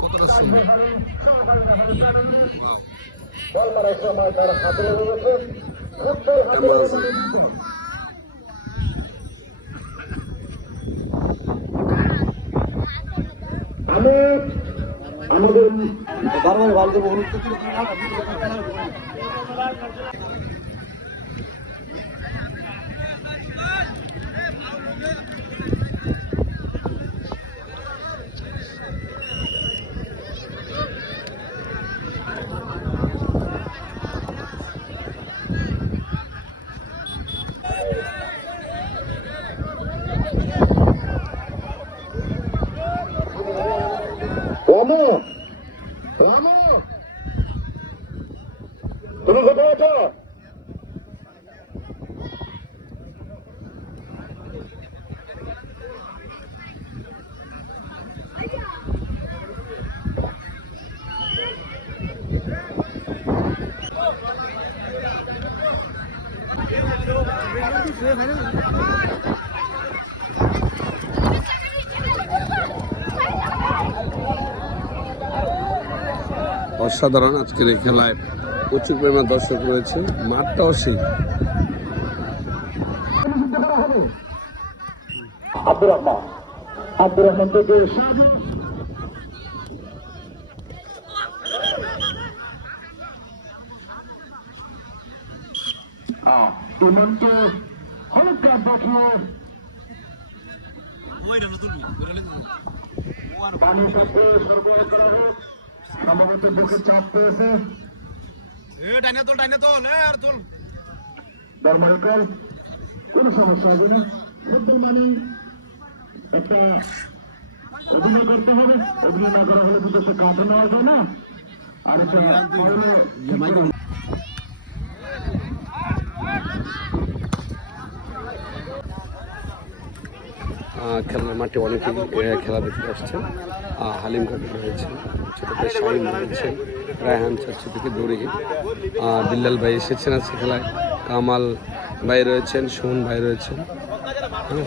কতটা সুন্দর আমাদের বারবার বাড়িতে তুমি কোথায় আছো? অসাধারণ আজকের এই খেলায় প্রচুর পরিমাণ দর্শক রয়েছে, মাঠটাও সেই। আব্দুর রহমান থেকে ইমনকে হলুদ কার্ড দেখিয়ে পানি থেকে সরবরাহ করা হোক। সম্ভবত বুকে চাপ পেয়েছে দরমালকার, কোনো সমস্যা হবে না। ফুটবল মানে একটা অভিনয় করতে হবে, অভিনয় না করা হলে কিন্তু সে কাঁধে নেওয়া যায় না। আর খেলার মাঠে অনেকে খেলা দেখতে আসছেন। হালিম কাকা রয়েছেন, ছোটো ভাই শাহিন রয়েছেন, রায়হান চাচ্ছি থেকে দৌড়ে বিল্লাল ভাই এসেছেন আজকে খেলায়, কামাল ভাই রয়েছেন, সুমন ভাই রয়েছেন। হ্যাঁ